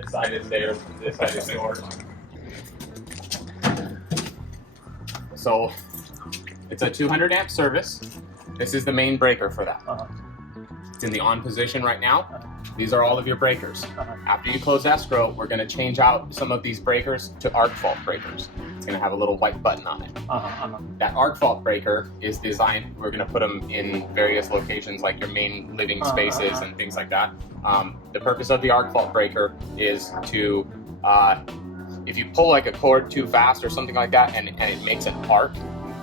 This side is theirs, this side is yours. So it's a 200 amp service. This is the main breaker for that. It's in the on position right now. These are all of your breakers. After you close escrow, we're going to change out some of these breakers to arc fault breakers. It's going to have a little white button on it. That arc fault breaker is designed, we're going to put them in various locations like your main living spaces and things like that. The purpose of the arc fault breaker is to, if you pull like a cord too fast or something like that and it makes an arc,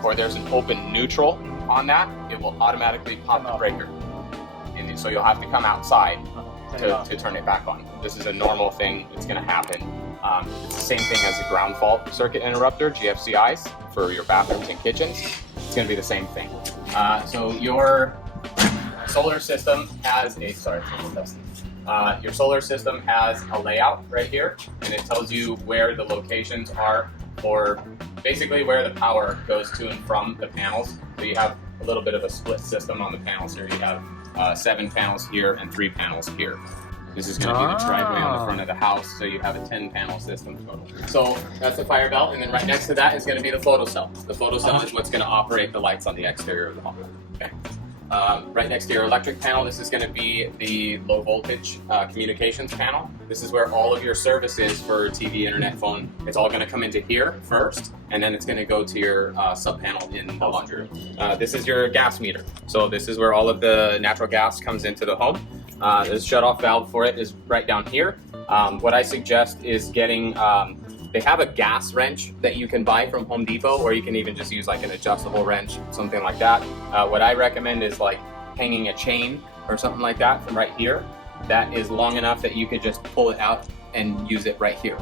or there's an open neutral on that, it will automatically pop the breaker. And so you'll have to come outside to turn it back on. This is a normal thing. It's going to happen. It's the same thing as a ground fault circuit interrupter, GFCIs, for your bathrooms and kitchens. It's going to be the same thing. So your solar system has a, your solar system has a layout right here, and it tells you where the locations are for basically where the power goes to and from the panels. So you have a little bit of a split system on the panels here. You have 7 panels here and 3 panels here. This is going to be the driveway on the front of the house, so you have a 10 panel system total. So that's the fire belt, and then right next to that is going to be the photo cell. The photo cell is what's going to operate the lights on the exterior of the home. Okay. Right next to your electric panel, this is going to be the low voltage communications panel. This is where all of your services for TV, internet, phone, it's all going to come into here first, and then it's going to go to your sub panel in the laundry room. This is your gas meter. So this is where all of the natural gas comes into the home. The shut-off valve for it is right down here. What I suggest is getting, they have a gas wrench that you can buy from Home Depot, or you can even just use like an adjustable wrench, something like that. What I recommend is like hanging a chain or something like that from right here. That is long enough that you could just pull it out and use it right here.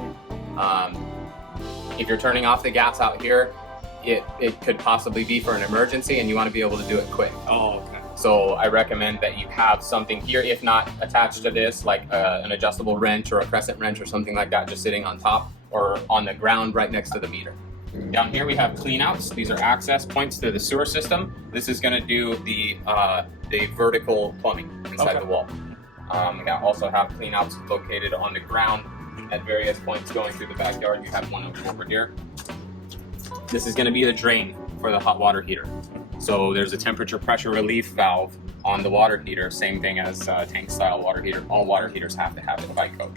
If you're turning off the gas out here, it could possibly be for an emergency and you want to be able to do it quick. Oh, okay. So I recommend that you have something here, if not attached to this, like an adjustable wrench or a crescent wrench or something like that, just sitting on top or on the ground right next to the meter. Down here we have cleanouts. These are access points to the sewer system. This is going to do the vertical plumbing inside the wall. We also have cleanouts located on the ground at various points going through the backyard. You have one over here. This is going to be the drain for the hot water heater. So there's a temperature pressure relief valve on the water heater, same thing as tank style water heater. All water heaters have to have it by code.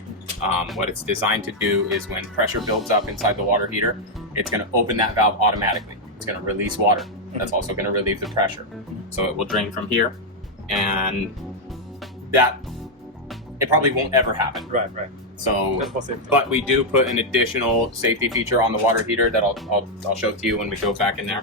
What it's designed to do is when pressure builds up inside the water heater, it's going to open that valve automatically. It's going to release water. That's also going to relieve the pressure. So it will drain from here, and that, it probably won't ever happen. Right. So, but we do put an additional safety feature on the water heater that I'll show to you when we go back in there.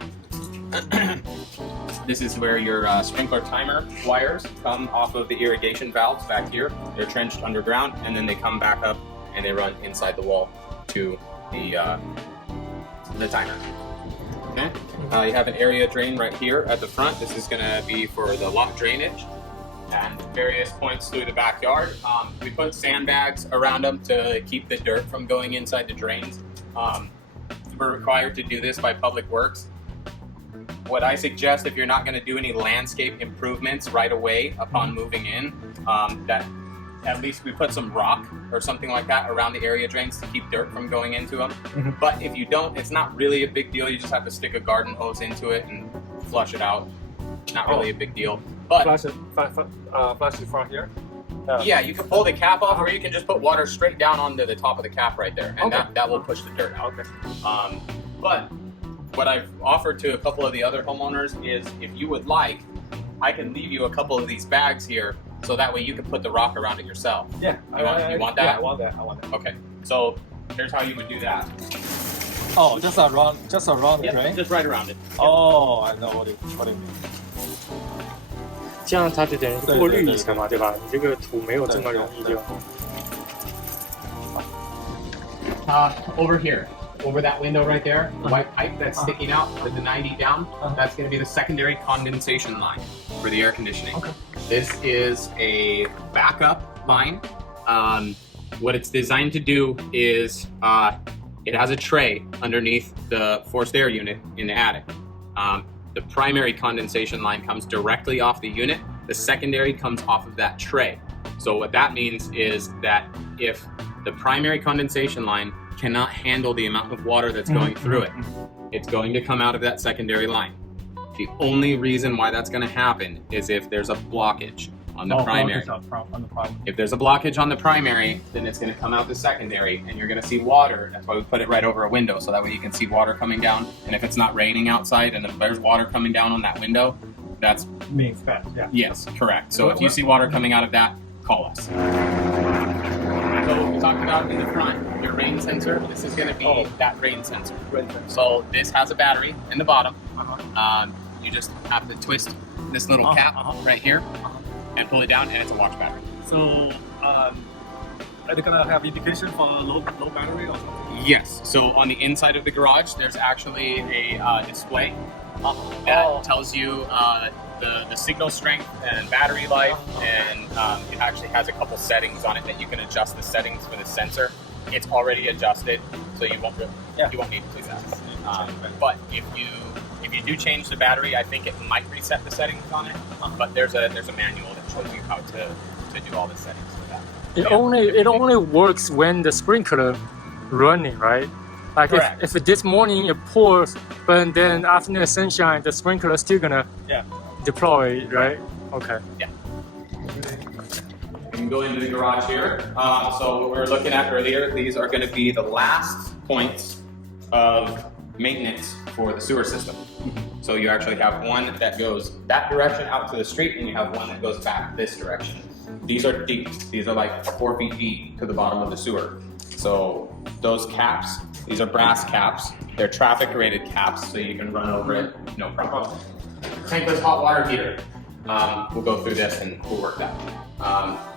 This is where your sprinkler timer wires come off of the irrigation valves back here. They're trenched underground, and then they come back up and they run inside the wall to the timer. Okay. You have an area drain right here at the front. This is going to be for the lot drainage and various points through the backyard. We put sandbags around them to keep the dirt from going inside the drains. We're required to do this by Public Works. What I suggest, if you're not going to do any landscape improvements right away upon moving in, that at least we put some rock or something like that around the area drains to keep dirt from going into them. But if you don't, it's not really a big deal. You just have to stick a garden hose into it and flush it out. Not really a big deal. But flash it from here? Yeah, you can pull the cap off, or you can just put water straight down onto the top of the cap right there, and that will push the dirt out. But what I've offered to a couple of the other homeowners is, if you would like, I can leave you a couple of these bags here, so that way you can put the rock around it yourself. Yeah. You want that? Yeah, I want that. Okay. So here's how you would do that. Oh, just around the drain? Just right around it. Oh, I know what you mean. 这样它就等于过滤一层嘛，对吧？你这个土没有这么容易就。Over here, over that window right there, the white pipe that's sticking out with the 90 down, that's going to be the secondary condensation line for the air conditioning. This is a backup line. What it's designed to do is it has a tray underneath the forced air unit in the attic. The primary condensation line comes directly off the unit. The secondary comes off of that tray. So what that means is that if the primary condensation line cannot handle the amount of water that's going through it. It's going to come out of that secondary line. The only reason why that's going to happen is if there's a blockage on the primary. If there's a blockage on the primary, then it's going to come out the secondary, and you're going to see water. That's why we put it right over a window, so that way you can see water coming down. And if it's not raining outside and if there's water coming down on that window, that's Means bad, yeah. yes, correct. So if you see water coming out of that, call us. So we talked about in the front, your rain sensor. This is going to be that rain sensor. So this has a battery in the bottom. You just have to twist this little cap right here and pull it down, and it's a watch battery. So, are they gonna have indication for low battery or something? Yes. So on the inside of the garage, there's actually a display that tells you the signal strength and battery life, and it actually has a couple settings on it that you can adjust the settings for the sensor. It's already adjusted, so you won't need to please ask. But if you do change the battery, I think it might reset the settings on it. But there's a manual that shows you how to do all the settings for that. It only works when the sprinkler running, right? Like if this morning it pours, but then after the sunshine, the sprinkler is still gonna deploy, right? Okay. Yeah. We can go into the garage here. So what we were looking at earlier, these are going to be the last points of maintenance for the sewer system. So you actually have one that goes that direction out to the street, and you have one that goes back this direction. These are deep. These are like 4 feet deep to the bottom of the sewer. So those caps, these are brass caps. They're traffic rated caps, so you can run over it, no problem. Tankless hot water heater. We'll go through this and we'll work that.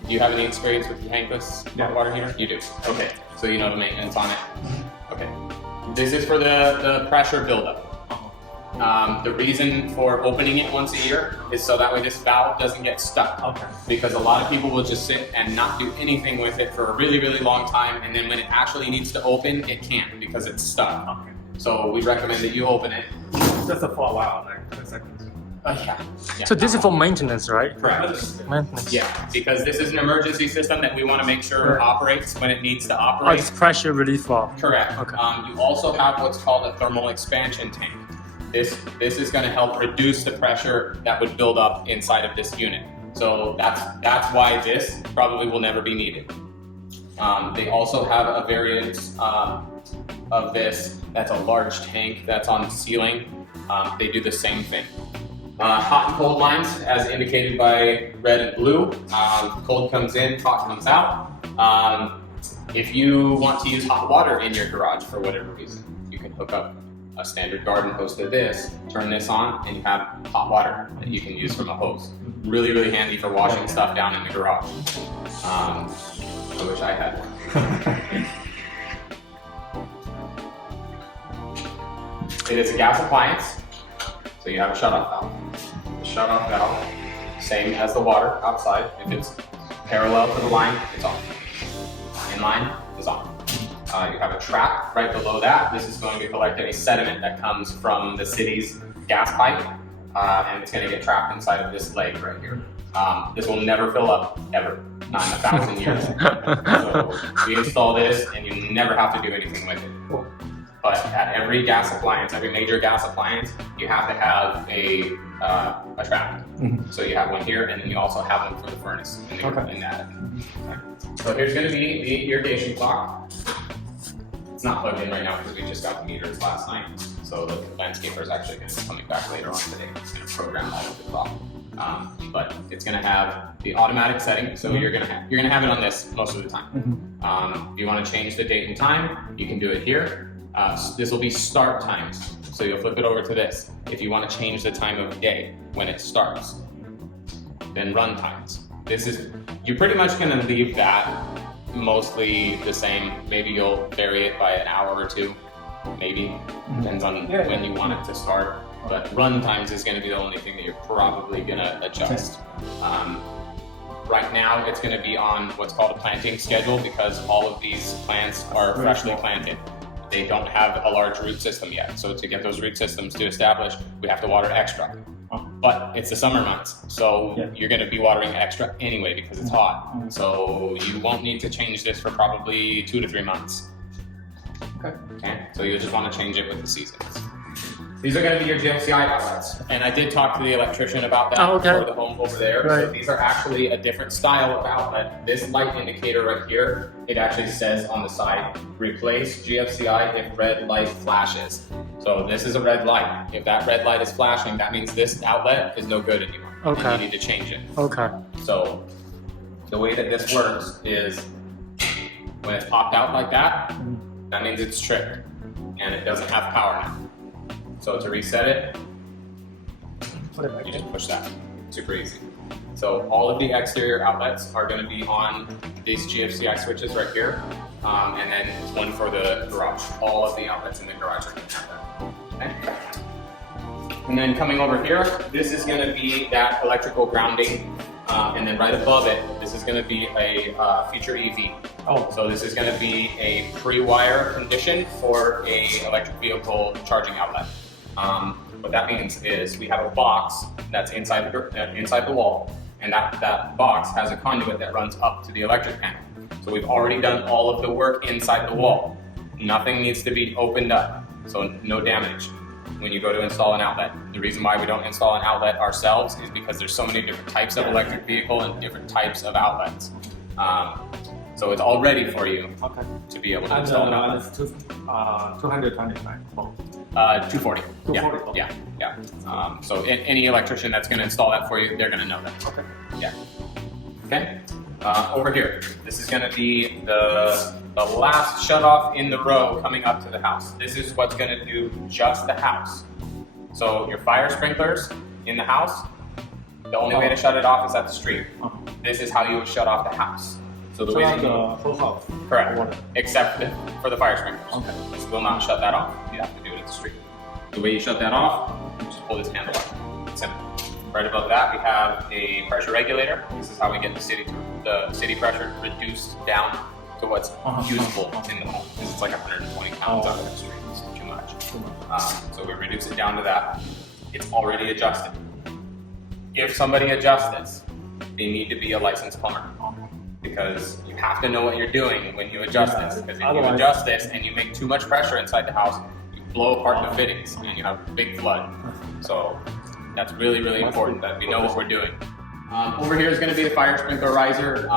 Do you have any experience with the tankless hot water heater? You do. Okay. So you know the maintenance on it. Okay. This is for the pressure buildup. The reason for opening it once a year is so that way this valve doesn't get stuck. Okay. Because a lot of people will just sit and not do anything with it for a really, really long time, and then when it actually needs to open, it can't because it's stuck. Okay. So we recommend that you open it. Just for a while, like 10 seconds. Yeah. So this is for maintenance, right? Correct. Maintenance. Yeah, because this is an emergency system that we want to make sure operates when it needs to Oh, operate. it's pressure relief valve. Correct. Okay. You also have what's called a thermal expansion tank. This is going to help reduce the pressure that would build up inside of this unit. So that's why this probably will never be needed. They also have a variant of this that's a large tank that's on the ceiling. They do the same thing. Hot and cold lines, as indicated by red and blue. Cold comes in, hot comes out. If you want to use hot water in your garage for whatever reason, you can hook up a standard garden hose to this, turn this on, and you have hot water that you can use from a hose. Really, really handy for washing stuff down in the garage. I wish I had one. It is a gas appliance, so you have a shutoff valve. The shutoff valve, same as the water outside. If it's parallel to the line, it's on. In line, it's on. You have a trap right below that. This is going to collect any sediment that comes from the city's gas pipe, and it's going to get trapped inside of this leg right here. This will never fill up, ever. Not in 1,000 years. So we install this, and you never have to do anything with it. But at every gas appliance, every major gas appliance, you have to have a trap. So you have one here, and then you also have one for the furnace in the attic. So here's going to be the irrigation clock. It's not plugged in right now because we just got the meters last night. So the landscaper is actually going to be coming back later on today. It's going to program that with the clock. But it's going to have the automatic setting, so you're going to have it on this most of the time. If you want to change the date and time, you can do it here. This will be start times, so you'll flip it over to this. If you want to change the time of day when it starts, then run times. You're pretty much going to leave that mostly the same. Maybe you'll vary it by an hour or two, maybe. Depends on when you want it to start. But run times is going to be the only thing that you're probably going to adjust. Right now, it's going to be on what's called a planting schedule because all of these plants are freshly planted. They don't have a large root system yet. So to get those root systems to establish, we have to water extra. but it's the summer months, so you're going to be watering extra anyway because it's hot. So you won't need to change this for probably 2 to 3 months. Okay, so you just want to change it with the seasons. These are going to be your GFCI outlets, and I did talk to the electrician about that for the home over there. Right. So these are actually a different style of outlet. This light indicator right here, it actually says on the side, replace GFCI if red light flashes. So this is a red light. If that red light is flashing, that means this outlet is no good anymore. Okay. And you need to change it. Okay. So the way that this works is when it's popped out like that, that means it's tripped and it doesn't have power now. So to reset it, you just push that. Super easy. So all of the exterior outlets are going to be on these GFCI switches right here, and then one for the garage. All of the outlets in the garage are going to have that. Okay. And then coming over here, this is going to be that electrical grounding, and then right above it, this is going to be a future EV. So this is going to be a pre-wire condition for a electric vehicle charging outlet. What that means is we have a box that's inside the wall, and that box has a conduit that runs up to the electric panel. So we've already done all of the work inside the wall. Nothing needs to be opened up, so no damage when you go to install an outlet. The reason why we don't install an outlet ourselves is because there's so many different types of electric vehicle and different types of outlets. So it's all ready for you to be able to install an outlet. It's 229. 240. Yeah. So any electrician that's going to install that for you, they're going to know that. Okay. Yeah. Okay. Over here, this is going to be the last shut off in the row coming up to the house. This is what's going to do just the house. So your fire sprinklers in the house, the only way to shut it off is at the street. This is how you would shut off the house. So the way that you, whole house. Correct. Except for the fire sprinklers. Okay. This will not shut that off. You have to do it at the street. The way you shut that off, you just pull this handle up. It's simple. Right above that, we have a pressure regulator. This is how we get the city pressure reduced down to what's usable in the home. Because it's like 120 pounds out of the street. It's too much. So we reduce it down to that. It's already adjusted. If somebody adjusts this, they need to be a licensed plumber. Because you have to know what you're doing when you adjust this. Because if you adjust this and you make too much pressure inside the house, you blow apart the fittings and you have a big flood. So that's really, really important that we know what we're doing. Over here is going to be the fire sprinkler riser.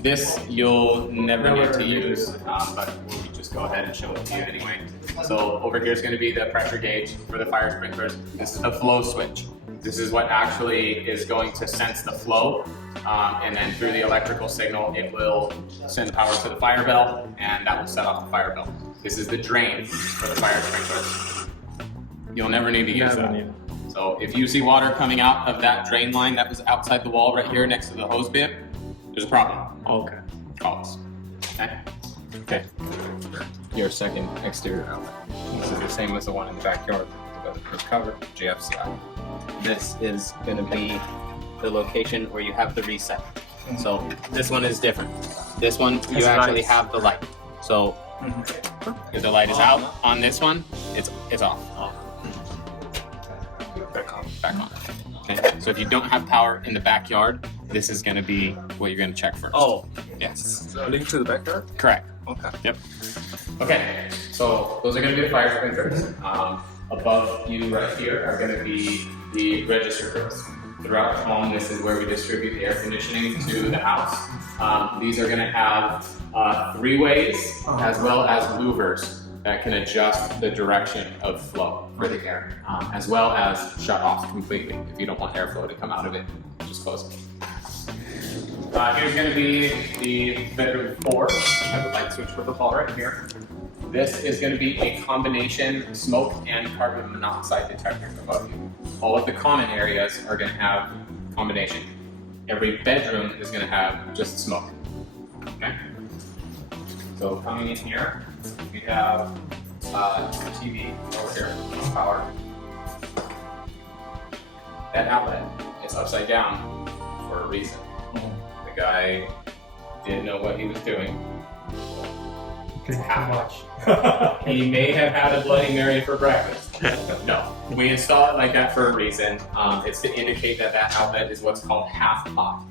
This you'll never need to use, but we'll just go ahead and show it to you anyway. So over here is going to be the pressure gauge for the fire sprinklers. This is the flow switch. This is what actually is going to sense the flow, and then through the electrical signal, it will send power to the fire bell, and that will set off the fire bell. This is the drain for the fire sprinklers. You'll never need to use that. So if you see water coming out of that drain line that was outside the wall right here next to the hose bib, there's a problem. Okay. Call us. Okay. Your second exterior outlet. This is the same as the one in the backyard. The first cover, GFCI. This is going to be the location where you have the reset. So this one is different. This one, you actually have the light. So if the light is out on this one, it's off. Back on. Okay. So if you don't have power in the backyard, this is going to be what you're going to check first. Oh. Yes. So link to the backyard? Correct. Okay. Yep. Okay. So those are going to be the fire sprinklers. Above you right here are going to be the register grills. Throughout the home, this is where we distribute the air conditioning to the house. These are going to have 3-ways as well as louvers that can adjust the direction of flow for the air, as well as shut off completely. If you don't want airflow to come out of it, just close it. Here's going to be the bedroom 4. I have a light switch for the wall right here. This is going to be a combination smoke and carbon monoxide detector above you. All of the common areas are going to have combination. Every bedroom is going to have just smoke. Okay. So coming in here, we have TV over here, power. That outlet is upside down for a reason. The guy didn't know what he was doing. half much. He may have had a Bloody Mary for breakfast. No, we install it like that for a reason. It's to indicate that that outlet is what's called half hot.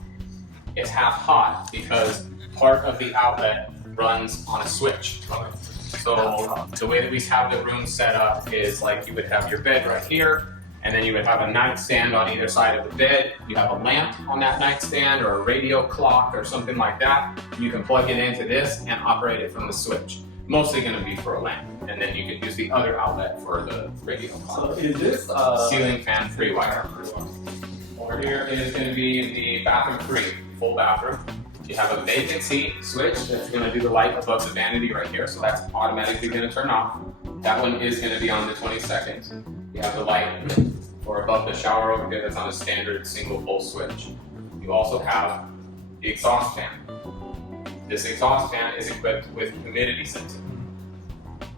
It's half hot because part of the outlet runs on a switch. So the way that we have the room set up is like you would have your bed right here, and then you would have a nightstand on either side of the bed. You have a lamp on that nightstand or a radio clock or something like that. You can plug it into this and operate it from the switch. Mostly going to be for a lamp, and then you could use the other outlet for the radio clock. So is this Ceiling fan free wire. Over here is going to be the bathroom 3, full bathroom. You have a vacancy switch that's going to do the light above the vanity right here, so that's automatically going to turn off. That one is going to be on the 22nd. You have the light for above the shower over here that's on a standard single pole switch. You also have the exhaust fan. This exhaust fan is equipped with humidity sensing.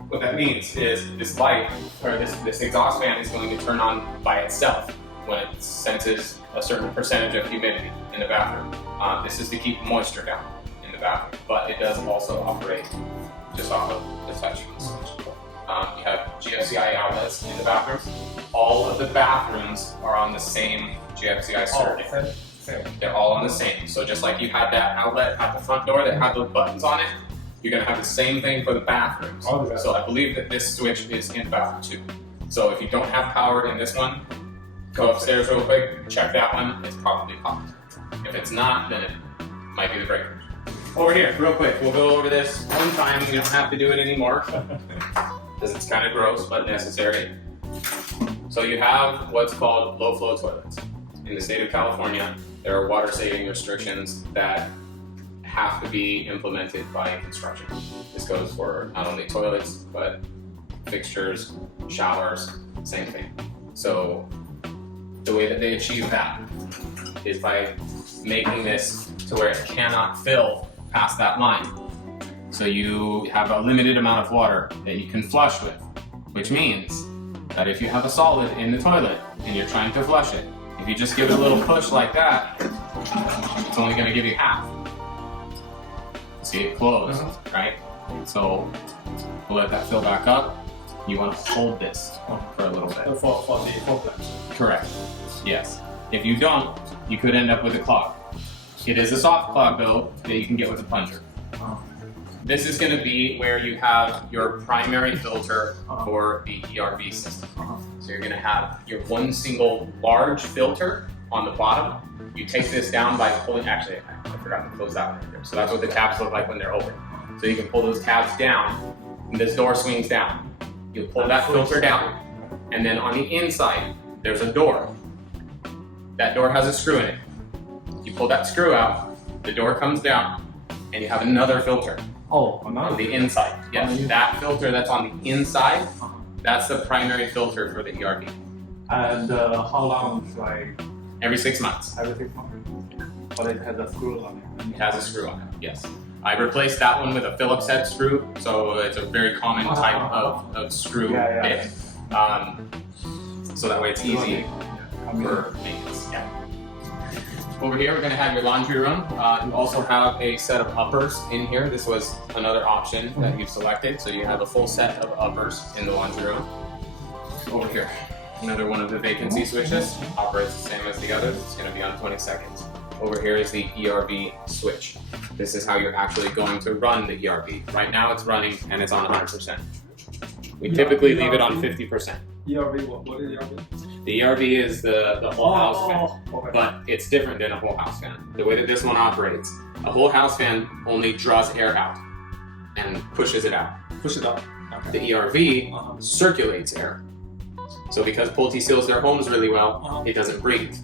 What that means is this light, or this exhaust fan is going to turn on by itself when it senses a certain percentage of humidity in the bathroom. This is to keep moisture down in the bathroom, but it does also operate just off of the touch switch. You have GFCI outlets in the bathrooms. All of the bathrooms are on the same GFCI circuit. They're all on the same. So just like you had that outlet at the front door that had those buttons on it, you're going to have the same thing for the bathrooms. So I believe that this switch is in bathroom 2. So if you don't have power in this one, go upstairs real quick, check that one. It's probably popped. If it's not, then it might be the breaker. Over here, real quick, we'll go over this one time. You don't have to do it anymore because it's kind of gross but necessary. So you have what's called low flow toilets. In the state of California, there are water saving restrictions that have to be implemented by construction. This goes for not only toilets, but fixtures, showers, same thing. So the way that they achieve that is by making this to where it cannot fill past that line. So you have a limited amount of water that you can flush with, which means that if you have a solid in the toilet and you're trying to flush it, if you just give it a little push like that, it's only going to give you half. See it closed, right? So we'll let that fill back up. You want to hold this for a little bit. for the problem. Correct. Yes. If you don't, you could end up with a clog. It is a soft clog though that you can get with a plunger. This is going to be where you have your primary filter for the ERV system. So you're going to have your one single large filter on the bottom. You take this down by pulling, actually I forgot to close that one right there. So that's what the tabs look like when they're open. So you can pull those tabs down and this door swings down. You pull that filter down and then on the inside there's a door. That door has a screw in it. You pull that screw out, the door comes down and you have another filter. On the inside. Yes, that filter that's on the inside, that's the primary filter for the ERV. And how long? Like every 6 months. every 6 months? But it has a screw on it. It has a screw on it, yes. I replaced that one with a Phillips head screw, so it's a very common type of screw bit. So that way it's easy for maintenance. Yeah. Over here, we're going to have your laundry room. You also have a set of uppers in here. This was another option that you selected. So you have a full set of uppers in the laundry room. Over here, another one of the vacancy switches. Operates the same as the others. It's going to be on 20 seconds. Over here is the ERV switch. This is how you're actually going to run the ERV. Right now it's running and it's on 100%. We typically leave it on 50%. ERV, what is ERV? The ERV is the whole house fan, but it's different than a whole house fan. The way that this one operates, a whole house fan only draws air out and pushes it out. Push it up. The ERV circulates air. So because Pulte seals their homes really well, it doesn't breathe.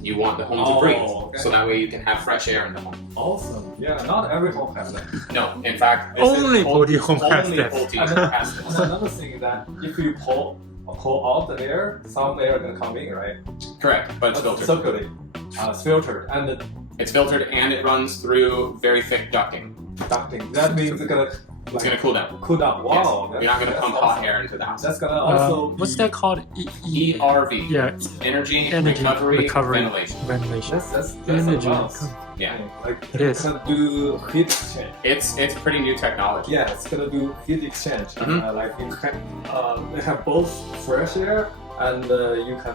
You want the home to breathe, so that way you can have fresh air in the home. Awesome. Yeah, not every home has that. No, in fact, Only Pulte home has only that. Pulte has And this. another thing is that if you pull out the air, some air gonna come in, right? Correct, but it's filtered. Circulate. It's filtered and It's filtered and it runs through very thick ducting. ducting. That means it's gonna It's going to cool down. cool down. Wow. Yes. You're not going to pump hot air into the house. That's gonna also what's that called? ERV. Yeah, Energy energy recovery recovery ventilation. ventilation. that's Energy advanced. Yeah. Like It is. It's gonna do heat exchange. It's pretty new technology. Yeah, it's gonna do heat exchange. Mhm. Like you can have both fresh air and you can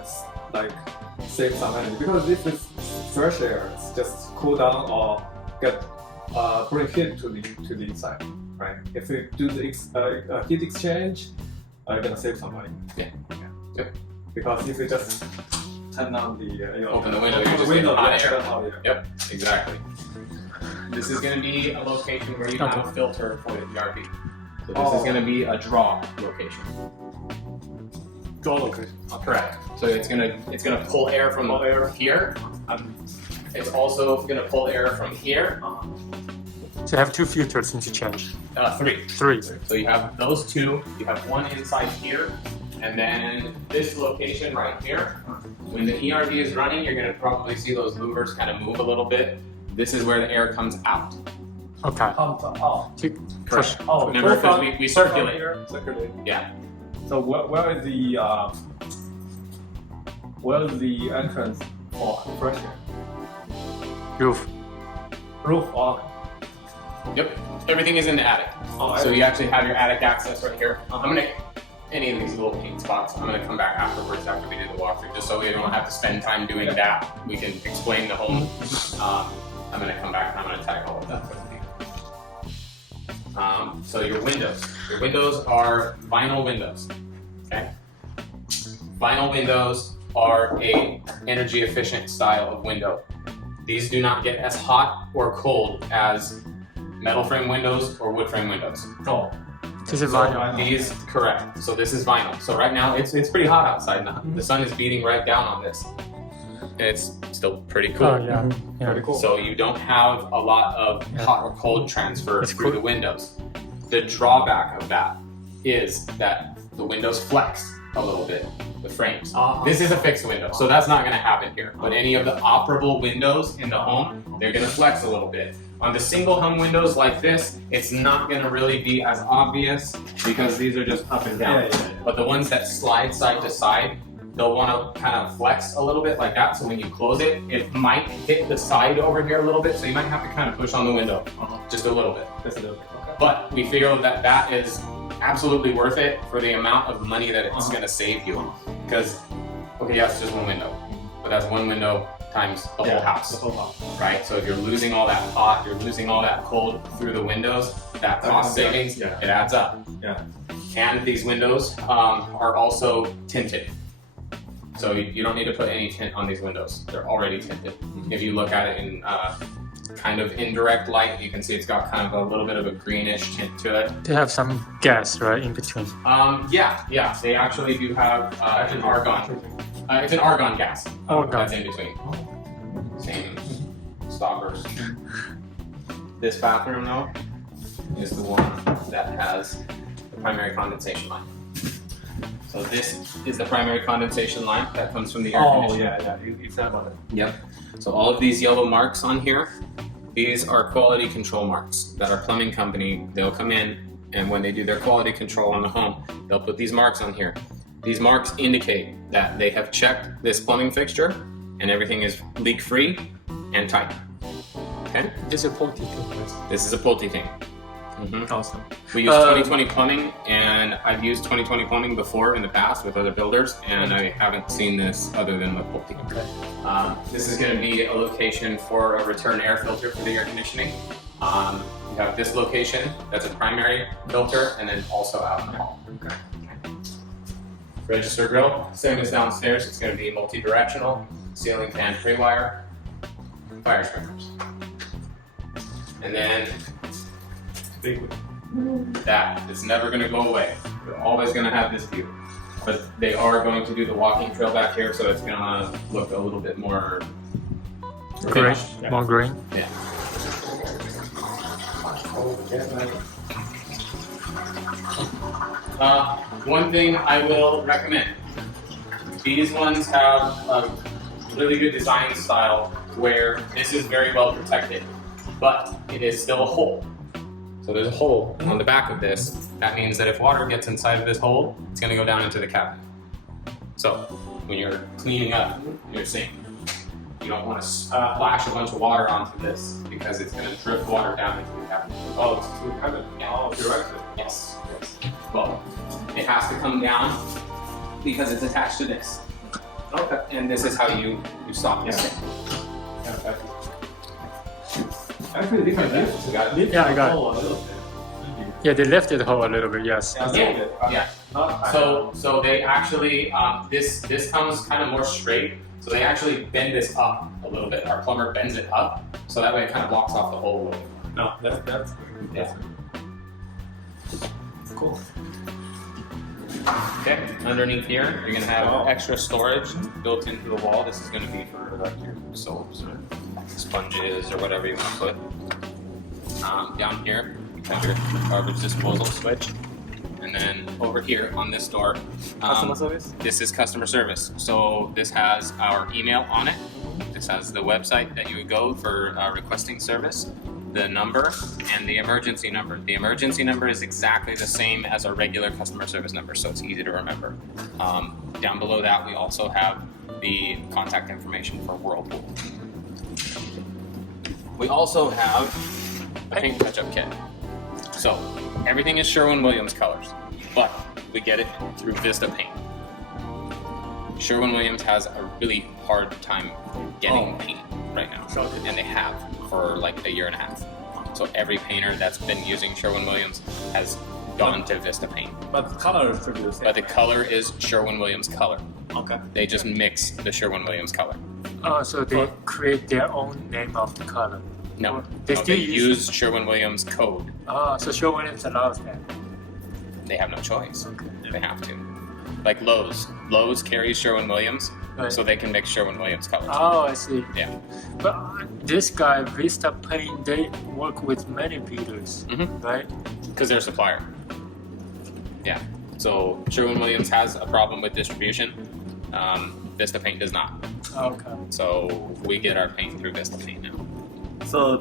like save some energy because if it's fresh air, it's just cool down or bring heat to the inside, right? If you do the heat exchange, you're gonna save some money. Yeah. Yep. Because if you just turn on the Open the window, you're just getting hot air. Yep, exactly. This is going to be a location where you have a filter for the ERV. So this is going to be a draw location. Draw location. Correct. So it's gonna pull air from here. It's also gonna pull air from here. So you have 2 filters interchange. 3. 3. So you have those 2. You have one inside here, and then this location right here. When the ERV is running, you're gonna probably see those louvers kind of move a little bit. This is where the air comes out. Okay. Correct. Oh, remember, because we circulate. Circulate. Yeah. So where is the entrance for fresh air? Roof. Roof or Yep. Everything is in the attic. So you actually have your attic access right here. I'm gonna any of these little paint spots. I'm gonna come back afterwards after we do the walkthrough, just so we don't have to spend time doing that. We can explain the home. I'm gonna come back and I'm gonna tag all of that. So your windows. Your windows are vinyl windows. Okay. Vinyl windows are a energy efficient style of window. These do not get as hot or cold as metal frame windows or wood frame windows. oh, This is vinyl. These, correct. So this is vinyl. So right now it's pretty hot outside now. The sun is beating right down on this. And it's still pretty cool. Oh, yeah. Yeah. pretty cool. So you don't have a lot of hot or cold transfer It's through cool. the windows. The drawback of that is that the windows flex a little bit, the frames. This is a fixed window, so that's not gonna happen here. But any of the operable windows in the home, they're gonna flex a little bit. On the single hung windows like this, it's not gonna really be as obvious because these are just up and down. Yeah. But the ones that slide side to side, they'll wanna kind of flex a little bit like that, so when you close it, it might hit the side over here a little bit, so you might have to kind of push on the window, just a little bit. Just a little bit. Okay. But we figure that that is absolutely worth it for the amount of money that it's gonna save you. Because, okay, yeah, it's just one window, but that's one window times the whole house, The whole house. right? So if you're losing all that hot, you're losing all that cold through the windows, that cost savings, Yeah. it adds up. Yeah. And these windows are also tinted. So you don't need to put any tint on these windows. They're already tinted. If you look at it in kind of indirect light, you can see it's got kind of a little bit of a greenish tint to it. They have some gas, right, in between. Yeah, they actually do have an argon. It's an argon gas. Argon. That's in between. Same stoppers. This bathroom, though, is the one that has the primary condensation line. So this is the primary condensation line that comes from the air conditioner. yeah. You said about it. Yep. So all of these yellow marks on here, these are quality control marks that our plumbing company, they'll come in, and when they do their quality control on the home, they'll put these marks on here. These marks indicate that they have checked this plumbing fixture and everything is leak-free and tight. Okay? This is a Pulte thing. This is a Pulte thing. Awesome. We use 2020 plumbing, and I've used 2020 plumbing before in the past with other builders, and I haven't seen this other than with Pulte. Okay. This is going to be a location for a return air filter for the air conditioning. You have this location, that's a primary filter, and then also out in the hall. Okay. Register grill, same as downstairs, it's going to be multi-directional, ceiling fan free-wire, fire sprinklers. And then that is never going to go away. You're always going to have this view. But they are going to do the walking trail back here, so it's going to look a little bit more Green. finished. More green. Yeah. One thing I will recommend. These ones have a really good design style where this is very well protected, but it is still a hole. So there's a hole on the back of this. That means that if water gets inside of this hole, it's going to go down into the cabinet. So when you're cleaning up your sink, You don't want to splash a bunch of water onto this because it's going to drip water down into the cabinet. Oh, it's to cabinet. Oh, directly. Yes. Well, it has to come down because it's attached to this. Okay. And this is how you stop this. Yeah. Actually, they can lift. Yeah, I got it. A little bit. Yeah, they lifted the hole a little bit. Yes. Yeah. So they actually this comes kind of more straight. So they actually bend this up a little bit. Our plumber bends it up so that way it kind of blocks off the hole a little bit. No, that's good. Yeah. Cool. Okay. Underneath here, you're gonna have extra storage built into the wall. This is gonna be for like your soaps or sponges or whatever you want to put. Down here, you have your garbage disposal switch. And then over here on this door, Customer service? This is customer service. So this has our email on it. This has the website that you would go for requesting service, the number, and the emergency number. The emergency number is exactly the same as our regular customer service number, so it's easy to remember. Down below that, we also have the contact information for Whirlpool. We also have a paint touch-up kit. So everything is Sherwin-Williams colors, but we get it through Vista Paint. Sherwin-Williams has a really hard time getting paint right now, and they have for like a year and a half. So every painter that's been using Sherwin-Williams has gone to Vista Paint. But the color is pretty the same. But the color is Sherwin-Williams color. Okay. They just mix the Sherwin-Williams color. So they create their own name of the color. No, They no, still they use- use Sherwin-Williams code. So Sherwin-Williams allows that. They have no choice. Okay. They have to. Like Lowe's. Lowe's carries Sherwin-Williams, Right. so they can mix Sherwin-Williams colors. Oh, I see. Yeah. But this guy, Vista Paint, they work with many builders, right? Because they're a supplier. Yeah. So Sherwin-Williams has a problem with distribution. Vista Paint does not. Okay. So we get our paint through Vista Paint now. So,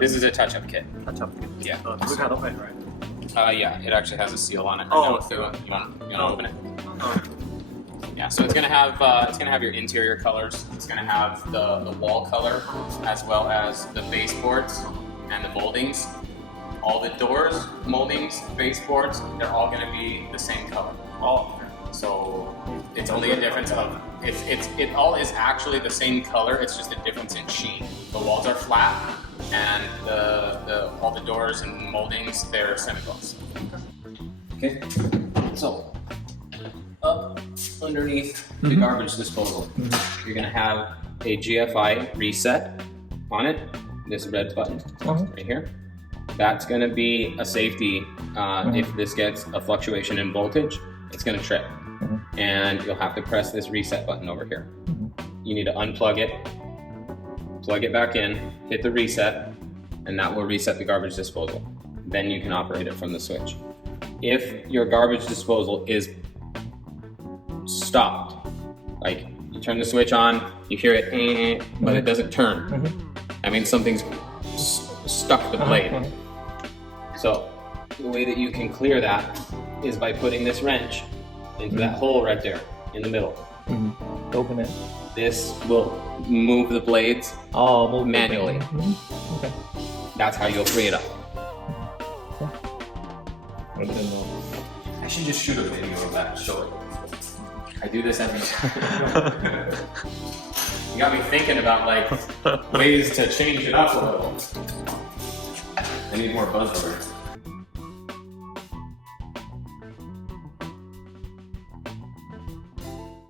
This is a touch-up kit. touch-up. Yeah. We can open, right? Yeah. It actually has a seal on it. Oh, now. seal. You want to open it? Oh. Yeah. So it's gonna have your interior colors. It's gonna have the wall color as well as the baseboards and the moldings. All the doors, moldings, baseboards, they're all gonna be the same color. Oh. So it's only a difference of it all is actually the same color. It's just a difference in sheen. The walls are flat, and all the doors and moldings they're semi-gloss. Okay. So up underneath the garbage disposal, you're gonna have a GFI reset on it. This red button right here. That's gonna be a safety if this gets a fluctuation in voltage. It's going to trip, and you'll have to press this reset button over here. You need to unplug it, plug it back in, hit the reset, and that will reset the garbage disposal. Then you can operate it from the switch. If your garbage disposal is stopped, like you turn the switch on, you hear it, but it doesn't turn. I mean, something's stuck the blade. So the way that you can clear that is by putting this wrench into that hole right there in the middle. Open it. This will move the blades manually. Okay. That's how you'll free it up. I didn't know. I should just shoot a video of that, show it. I do this every time. You got me thinking about like ways to change it up a little. I need more buzzwords.